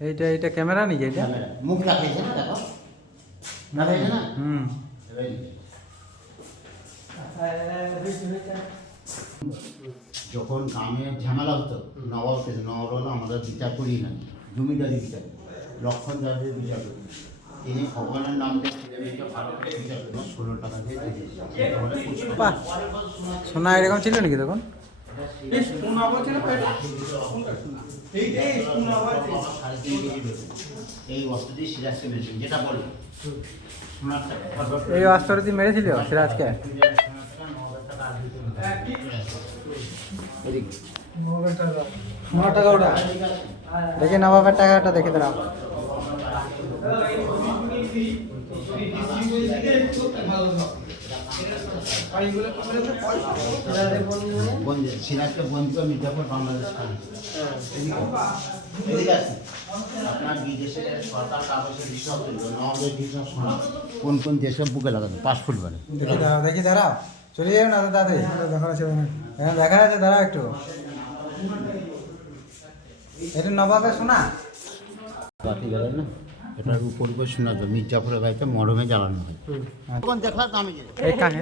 এইটা ক্যামেরা নাকি এটা? মুখ রাখাইছে না, দেখো রাখাইছে না। যখন গ্রামে ঝামেলা হতো নবাব হলো আমাদের বিচার করি না, জমিদারি বিচার, লক্ষণ যাদের বিচার করি, তিনি ভগবানের নাম দিয়ে ভালো করে বিচার করেন, 16 টাকা দিয়ে দিয়েছে। বাহ, সোনা এরকম ছিল নাকি তখন? এই অস্ত্রটি সিরাজকে মেরেছেন, যেটা বললেন এই অস্ত্রটি মেরেছিল সিরাজকে? টাকা ওটা দেখে, নবাবের টাকাটা দেখে দাঁড়াও। সিরাজকে বন্ধ করে মির্জাপুর বাংলাদেশ এদিকে আছে। আপনার বিদেশে সরকার কাগজের হিসাব তুলবে, নবাবের হিসাব শোনা কোন কোন দেশের বুকে লাগানো 5 ফুট মানে। দেখি দাঁড়াও, চলে যাও না তো দাদা, দেখা যাচ্ছে দেখা যাচ্ছে, দাঁড়াও একটু। এটা নবাবের শোনা বাতি গেলেন না, এটার উপর উপর শোনা যায় মির্জাপুরের বাড়িতে মরমে জ্বালানো হয়। তখন দেখলাম তো আমি এই কাহে